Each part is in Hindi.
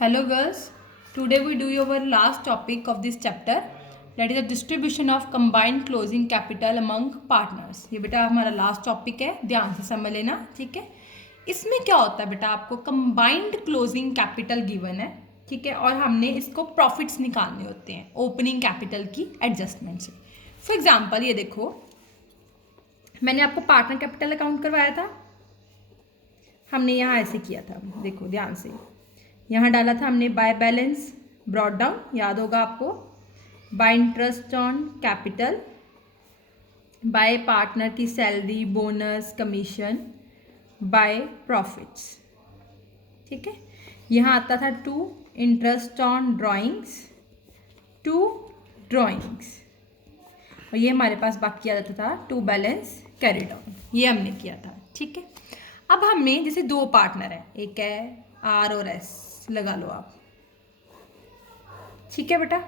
Hello girls, today we do our last topic of this chapter, that is the distribution of combined closing capital among partners। ये बेटा हमारा लास्ट टॉपिक है, ध्यान से समझ लेना, ठीक है। इसमें क्या होता है बेटा, आपको कंबाइंड क्लोजिंग कैपिटल गिवन है, ठीक है, और हमने इसको प्रॉफिट्स निकालने होते हैं ओपनिंग कैपिटल की एडजस्टमेंट से। फॉर एग्जाम्पल ये देखो, मैंने आपको पार्टनर कैपिटल अकाउंट करवाया था, हमने यहाँ ऐसे किया था, देखो ध्यान से, यहाँ डाला था हमने बाय बैलेंस ब्रॉट डाउन, याद होगा आपको, by interest on capital, by partner की salary, bonus, commission, by profits, ठीक है। यहाँ आता था to interest on drawings, to drawings, और ये हमारे पास बाकी आ जाता था टू बैलेंस कैरी डाउन, ये हमने किया था, ठीक है। अब हमें जैसे दो पार्टनर है, एक है आर और एस, लगा लो आप, ठीक है बेटा।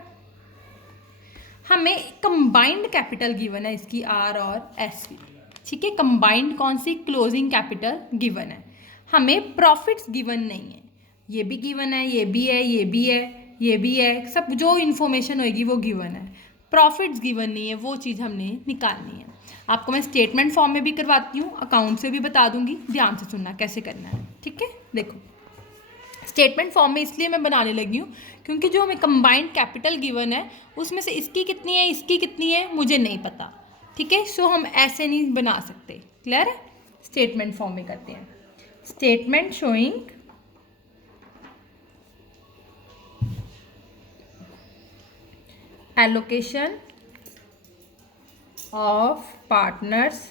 हमें कंबाइंड कैपिटल गिवन है इसकी आर और एस की, ठीक है। कंबाइंड कौन सी, क्लोजिंग कैपिटल गिवन है, हमें प्रॉफिट्स गिवन नहीं है। ये भी गिवन है, ये भी है, ये भी है, ये भी है, सब जो इन्फॉर्मेशन होगी वो गिवन है, प्रॉफिट्स गिवन नहीं है, वो चीज़ हमने निकालनी है। आपको मैं स्टेटमेंट फॉर्म में भी करवाती हूँ, अकाउंट से भी बता दूंगी, ध्यान से सुनना कैसे करना है, ठीक है। देखो स्टेटमेंट फॉर्म में इसलिए मैं बनाने लगी हूँ क्योंकि जो हमें कंबाइंड कैपिटल गिवन है उसमें से इसकी कितनी है, इसकी कितनी है, मुझे नहीं पता, ठीक है। सो हम ऐसे नहीं बना सकते, क्लियर है। स्टेटमेंट फॉर्म में करते हैं, statement showing allocation of partners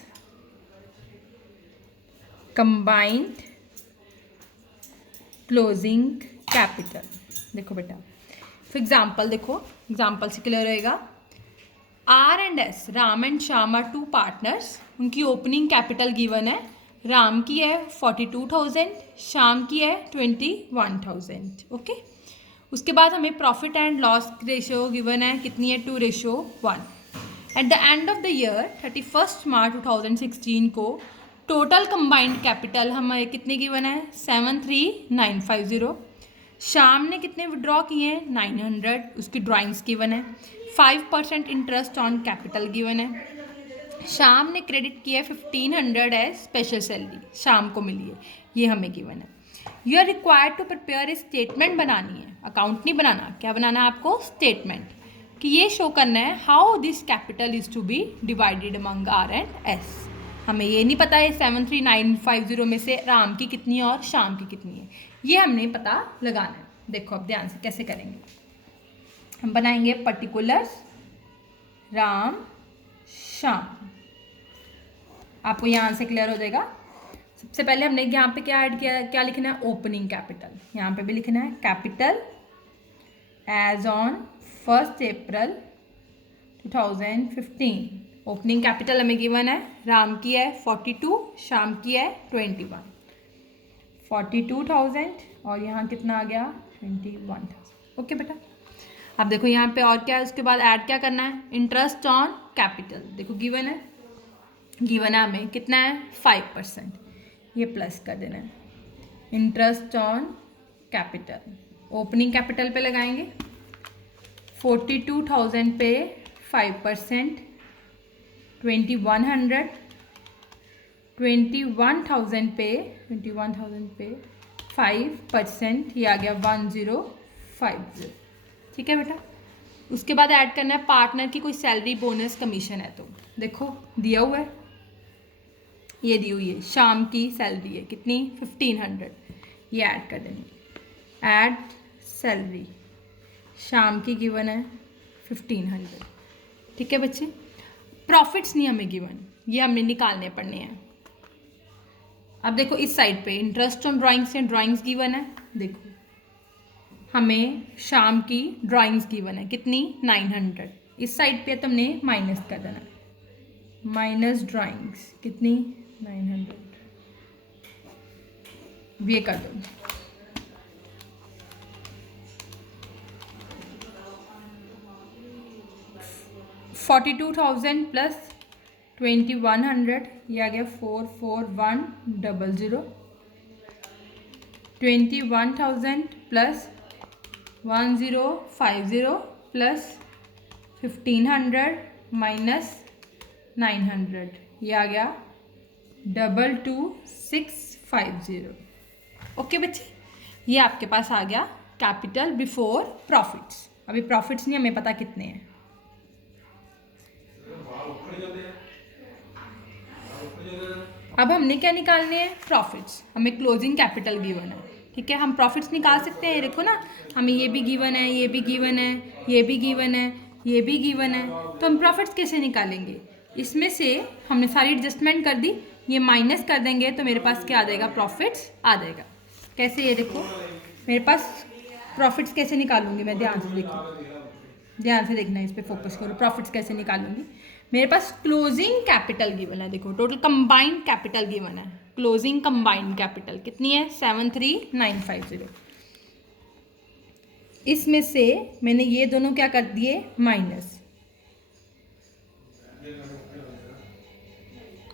combined closing capital. देखो बेटा, फॉर एग्जाम्पल देखो, एग्जाम्पल से क्लियर रहेगा। R and S, Ram and Shyam are two partners, उनकी ओपनिंग कैपिटल गिवन है, राम की है 42,000, श्याम की है 21,000, ओके। उसके बाद हमें profit and loss ratio given है, कितनी है, 2:1। At the end of the year 31 मार्च 2016 को टोटल कंबाइंड कैपिटल हमें कितने गिवन है, 73,950। श्याम ने कितने विड्रॉ किए हैं, 900, उसकी ड्राइंग्स गिवन है। 5% इंटरेस्ट ऑन कैपिटल गिवन है। श्याम ने क्रेडिट किया है 1,500 एज स्पेशल सैलरी, शाम को मिली है, ये हमें गिवन है। You are required to prepare a statement बनानी है, अकाउंट नहीं बनाना, क्या बनाना है आपको, स्टेटमेंट, कि ये शो करना है how this capital is to be divided among R and S. हमें ये नहीं पता है 73,950 में से राम की कितनी है और श्याम की कितनी है, ये हमने पता लगाना है। देखो अब ध्यान से कैसे करेंगे, हम बनाएंगे पर्टिकुलर्स राम श्याम, आपको यहाँ से क्लियर हो जाएगा। सबसे पहले हमने यहाँ पे क्या ऐड किया, क्या लिखना है, ओपनिंग कैपिटल, यहाँ पे भी लिखना है capital as on 1 April 2015। Opening capital हमें गिवन है, राम की है 42, श्याम की है 21, 42,000 और यहाँ कितना आ गया, 21,000, ओके बेटा। अब देखो यहाँ पे और क्या है, उसके बाद ऐड क्या करना है, इंटरेस्ट ऑन कैपिटल, देखो गिवन है, गिवन है हमें कितना है, 5%, ये प्लस कर देना है। Interest on capital, opening capital पे लगाएंगे, 42,000 पे 5%, 2,100, 21,000 पे 5%, ये आ गया 1,050, ठीक है बेटा। उसके बाद ऐड करना है पार्टनर की कोई सैलरी, बोनस, कमीशन है, तो देखो दिया हुआ है, ये दी हुई है, शाम की सैलरी है कितनी, 1,500, ये ऐड कर देनी, ऐड सैलरी, शाम की गिवन है 1,500, ठीक है बच्चे। प्रॉफिट्स नहीं हमें गिवन, ये हमें निकालने पड़ने हैं। अब देखो इस साइड पे इंटरेस्ट ऑन ड्राइंग्स हैं, ड्राइंग्स गिवन है, देखो हमें शाम की ड्राइंग्स गिवन है कितनी, 900, इस साइड पे तो हमने माइनस कर देना, माइनस ड्राइंग्स कितनी, 900, ये कर दो। 42,000 प्लस 2,100, ये आ गया 44100। 21,000 प्लस 1050 प्लस 1500 माइनस 900, ये आ गया 22650। ओके बच्चे, ये आपके पास आ गया कैपिटल बिफोर प्रॉफिट्स। अभी प्रॉफिट्स नहीं हमें पता कितने हैं। अब हमने क्या निकालने हैं? प्रॉफिट्स। हमें क्लोजिंग कैपिटल गिवन है, ठीक है। हम प्रॉफिट्स निकाल सकते हैं, देखो ना, हमें ये भी गिवन है, ये भी गिवन है, ये भी गिवन है, ये भी गिवन है, तो हम प्रॉफिट्स कैसे निकालेंगे? इसमें से हमने सारी एडजस्टमेंट कर दी, ये माइनस कर देंगे तो मेरे पास क्या आ जाएगा? प्रॉफिट्स आ जाएगा। कैसे? ये देखो मेरे पास प्रॉफिट्स कैसे निकालूंगी मैं, ध्यान से देखो, ध्यान से देखना, इस पर फोकस करो। प्रॉफिट्स कैसे निकालूंगी? मेरे पास क्लोजिंग कैपिटल गिवन है, देखो टोटल कंबाइंड कैपिटल गिवन है। क्लोजिंग कंबाइंड कैपिटल कितनी है? 73950। इसमें से मैंने ये दोनों क्या कर दिए? माइनस।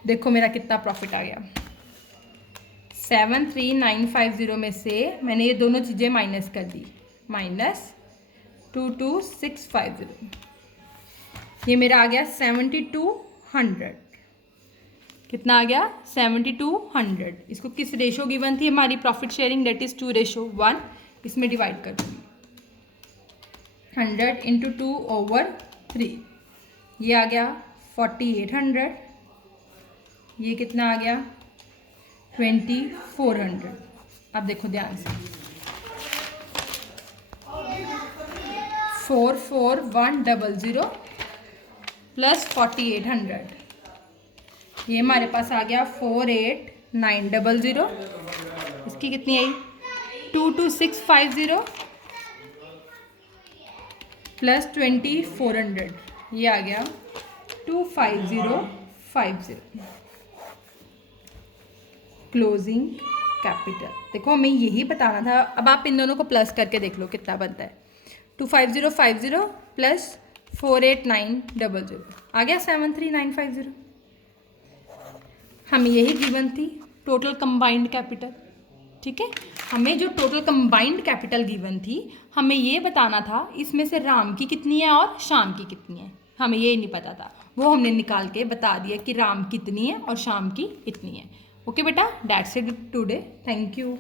देखो मेरा कितना प्रॉफिट आ गया। 73950 में से मैंने ये दोनों चीज़ें माइनस कर दी, माइनस 22650, ये मेरा आ गया 7200। कितना आ गया? 7200। इसको किस रेशो गिवन थी हमारी प्रॉफिट शेयरिंग? That is 2:1। इसमें डिवाइड कर दूँगी 100 इंटू 2/3, ये आ गया 4800। ये कितना आ गया? 2400। अब देखो ध्यान से, 44100 प्लस 4800, ये हमारे पास आ गया 48900। इसकी कितनी आई? 22650 प्लस 2400, ये आ गया 25050। क्लोजिंग कैपिटल, देखो हमें यही बताना था। अब आप इन दोनों को प्लस करके देख लो कितना बनता है। 25050 प्लस 48900 आ गया 73950। हमें यही गिवन थी टोटल कंबाइंड कैपिटल, ठीक है। हमें जो टोटल कंबाइंड कैपिटल गिवन थी, हमें ये बताना था इसमें से राम की कितनी है और शाम की कितनी है। हमें ये नहीं पता था, वो हमने निकाल के बता दिया कि राम कितनी है और शाम की इतनी है। ओके बेटा, that's it today, thank you.